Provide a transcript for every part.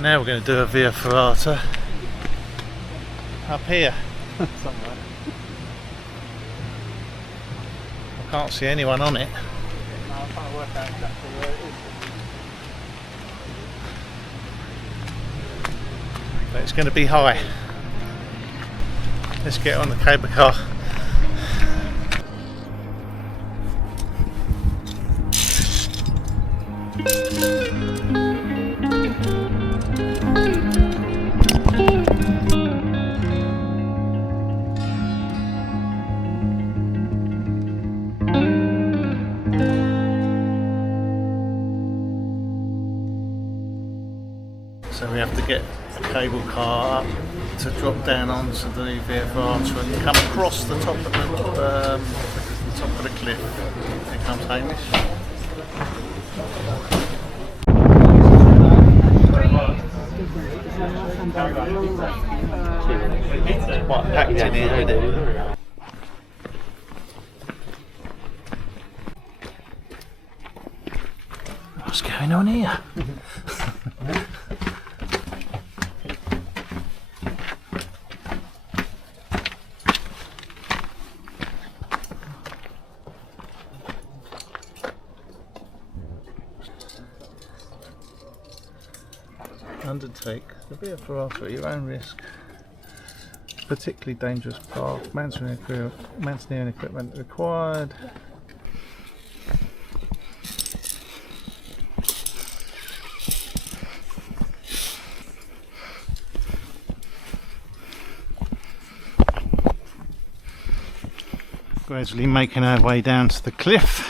Now we're going to do a Via Ferrata up here. Somewhere. I can't see anyone on it. No, I'm trying to work out exactly where it is. But it's going to be high. Let's get on the cable car. So we have to get a cable car up to drop down onto the Via Ferrata and come across the top of the cliff. Here comes Hamish. It's quite packed in here, isn't it? What's going on here? Undertake the Via Ferrata at your own risk. Particularly dangerous path, mountaineering equipment required. Gradually making our way down to the cliff.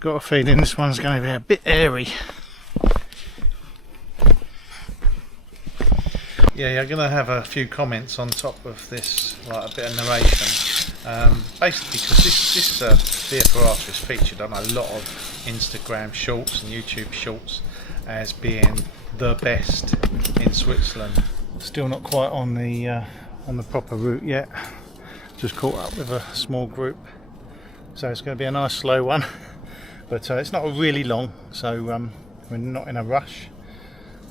Got a feeling this one's going to be a bit airy. Yeah, you're going to have a few comments on top of this, like a bit of narration. Basically, because this Via Ferrata is featured on a lot of Instagram shorts and YouTube shorts as being the best in Switzerland. Still not quite on the proper route yet. Just caught up with a small group, so it's going to be a nice slow one. But it's not really long, so we're not in a rush.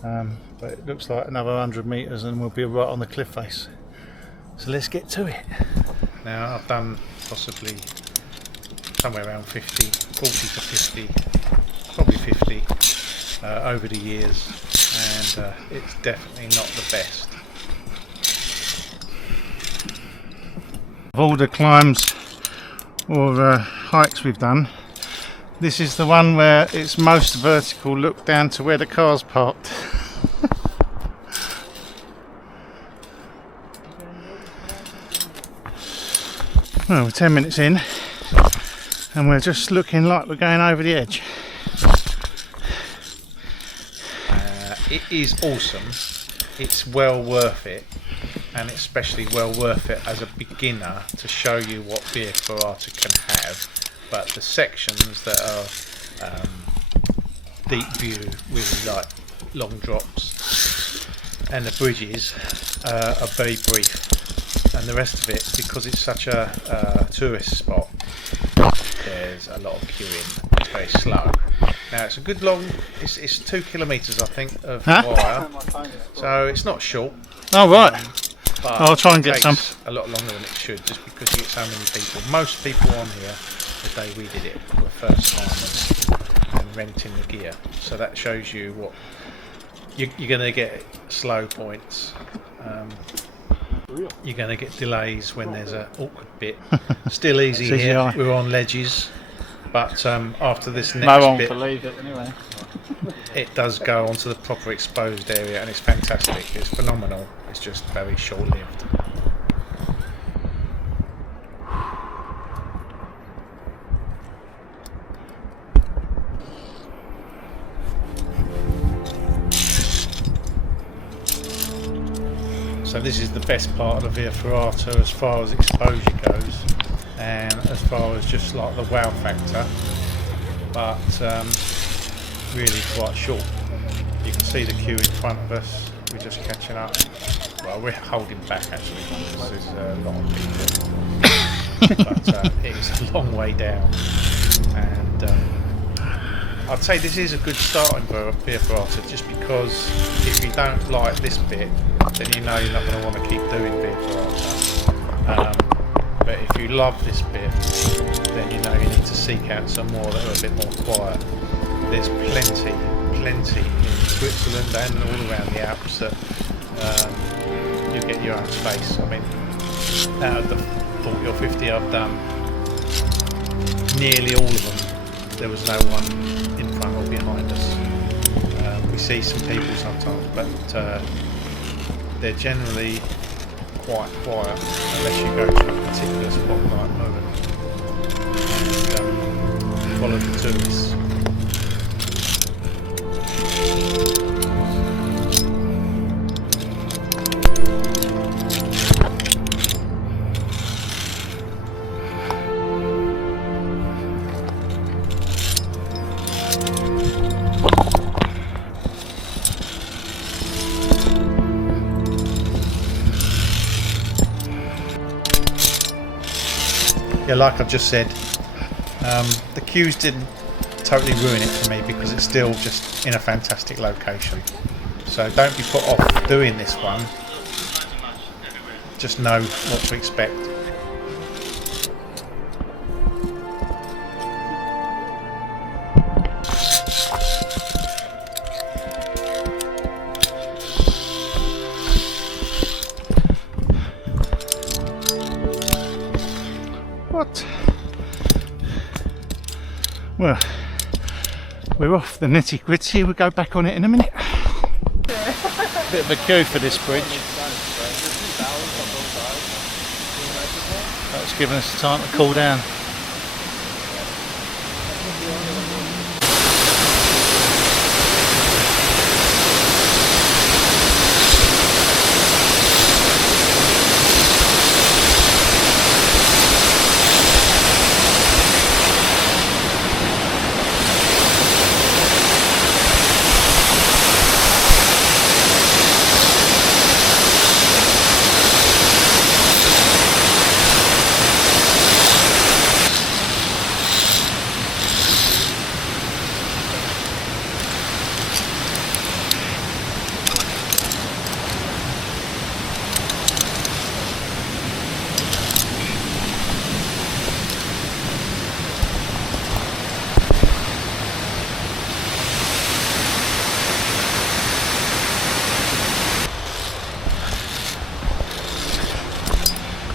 But it looks like another 100 metres and we'll be right on the cliff face. So let's get to it. Now I've done possibly somewhere around 40 to 50, probably 50 over the years, and it's definitely not the best. Of all the climbs or hikes we've done, this is the one where it's most vertical, look down to where the car's parked. Well, we're 10 minutes in and we're just looking like we're going over the edge. It is awesome, it's well worth it, and especially well worth it as a beginner to show you what Via Ferrata can have. But the sections that are deep view, really like long drops, and the bridges are very brief, and the rest of it, because it's such a tourist spot, there's a lot of queuing. It's very slow. Now it's a good long, it's 2 kilometres I think of wire, so it's not short. Oh right. But I'll try and get some. A lot longer than it should, just because you get so many people. Most people on here, the day we did it, were first timers and renting the gear. So that shows you what you're going to get. Slow points. You're going to get delays when there's an awkward bit. Still easy here. We're on ledges, but after this next no one bit, believe it anyway. it does go onto the proper exposed area, and it's fantastic. It's phenomenal. It's just very short-lived. So this is the best part of the Via Ferrata as far as exposure goes, and as far as just like the wow factor, but really quite short. You can see the queue in front of us, we're just catching up. Well, we're holding back actually because there's a lot of people, but it's a long way down. And I'd say this is a good starting for Via Ferrata, just because if you don't like this bit, then you know you're not going to want to keep doing Via Ferrata. But if you love this bit, then you know you need to seek out some more that are a bit more quiet. There's plenty in Switzerland and all around the Alps that you get your own space. I mean, out of the 40 or 50 I've done, nearly all of them there was no one in front or behind us. We see some people sometimes, but they're generally quite quiet unless you go to a particular spot like MURREN and follow the tourists. Yeah, like I've just said, the queues didn't totally ruin it for me because it's still just in a fantastic location. So don't be put off doing this one. Just know what to expect. What? Well, we're off the nitty gritty. We'll go back on it in a minute. Bit of a queue for this bridge. That's given us time to cool down.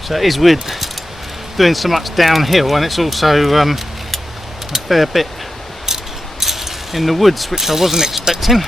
So it is weird doing so much downhill, and it's also a fair bit in the woods, which I wasn't expecting.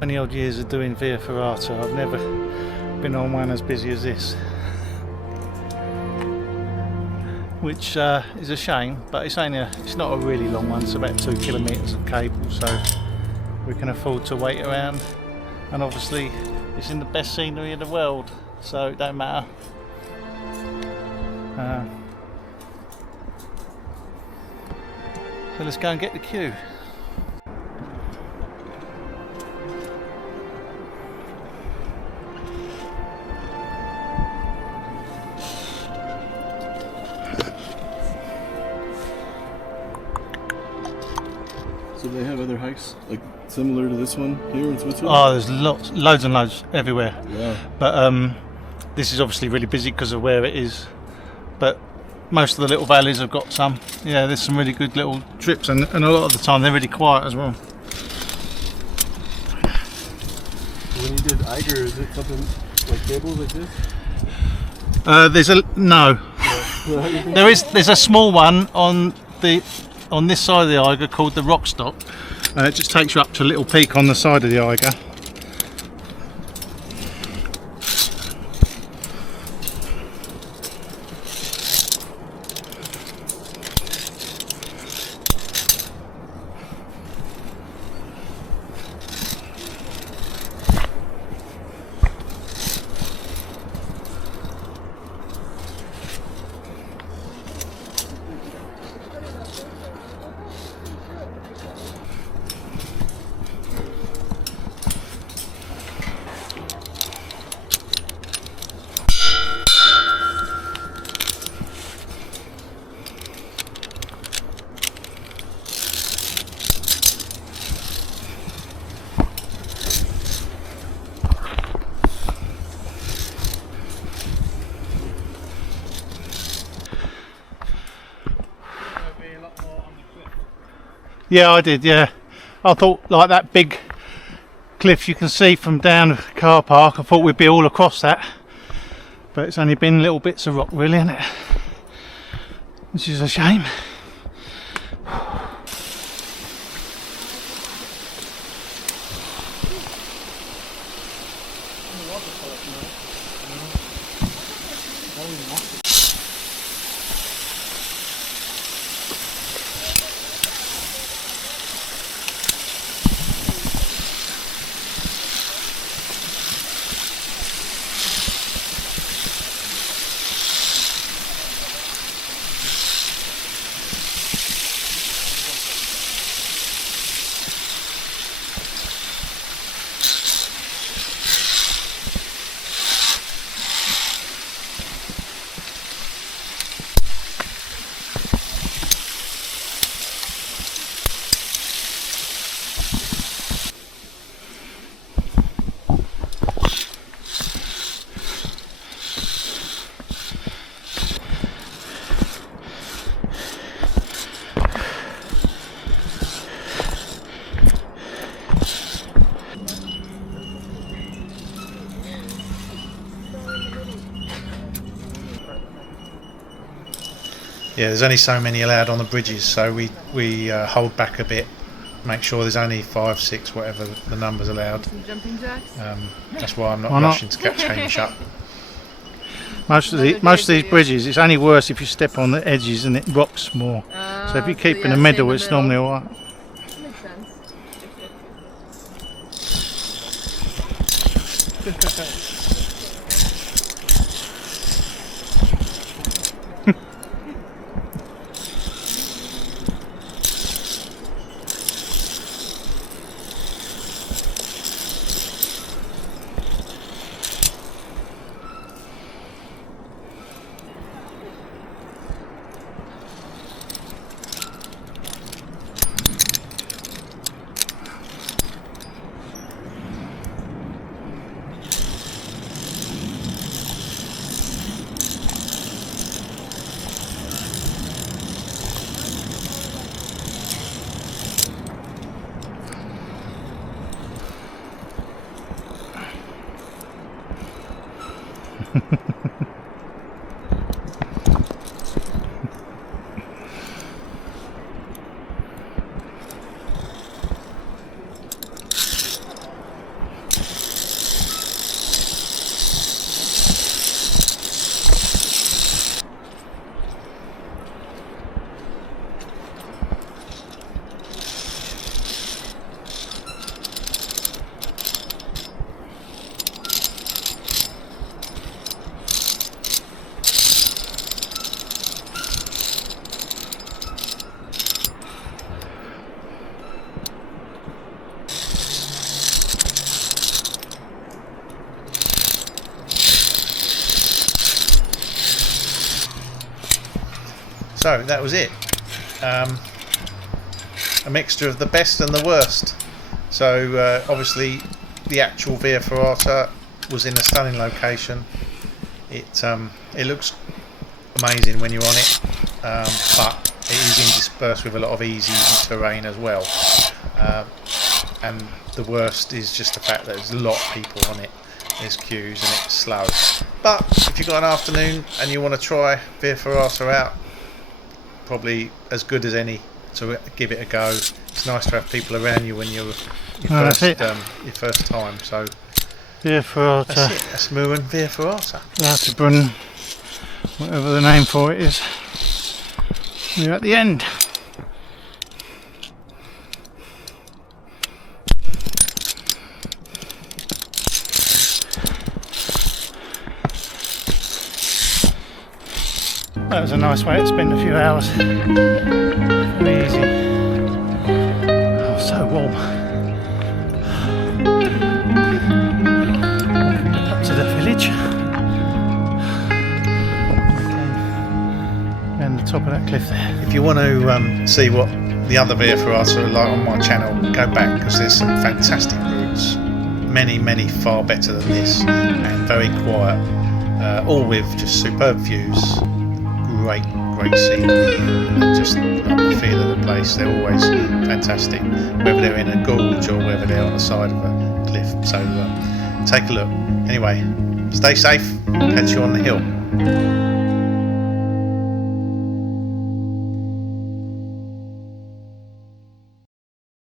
Many odd years of doing Via Ferrata, I've never been on one as busy as this, which is a shame, but it's not a really long one. It's about 2 kilometres of cable, so we can afford to wait around, and obviously it's in the best scenery in the world, so it don't matter. So let's go and get the queue. So they have other hikes like similar to this one here in Switzerland? Oh, there's loads and loads everywhere. Yeah. But this is obviously really busy because of where it is. But most of the little valleys have got some. Yeah, there's some really good little trips, and a lot of the time they're really quiet as well. When you did Eiger, is it something like tables like this? There's a small one on this side of the Eiger called the Rock Stop. It just takes you up to a little peak on the side of the Eiger. Yeah, I did, yeah. I thought like that big cliff you can see from down the car park, I thought we'd be all across that. But it's only been little bits of rock really, isn't it? Which is a shame. Yeah, there's only so many allowed on the bridges, so we hold back a bit, make sure there's only 5, 6, whatever the numbers allowed. Some jumping jacks. That's why I'm not Why not? rushing to catch Hamish up. Most of these bridges, it's only worse if you step on the edges and it rocks more. So if you keep in the middle, it's normally alright. Makes sense. So that was it. a mixture of the best and the worst. So obviously the actual Via Ferrata was in a stunning location. It looks amazing when you're on it, but it is interspersed with a lot of easy terrain as well. And the worst is just the fact that there's a lot of people on it. There's queues and it's slow. But if you've got an afternoon and you want to try Via Ferrata out, probably as good as any to give it a go. It's nice to have people around you when you're your first time. So Via Ferrata. that's it. That's MURREN Via Ferrata. MURREN, whatever the name for it is. We're at the end. That was a nice way to spend a few hours. Very easy. Oh, so warm. Up to the village. And the top of that cliff there. If you want to see what the other Via Ferrata are like on my channel, go back because there's some fantastic routes. Many far better than this, and very quiet. All with just superb views. Great scenery, and just like the feel of the place. They're always fantastic, whether they're in a gorge or whether they're on the side of a cliff. So take a look. Anyway, stay safe. Catch you on the hill.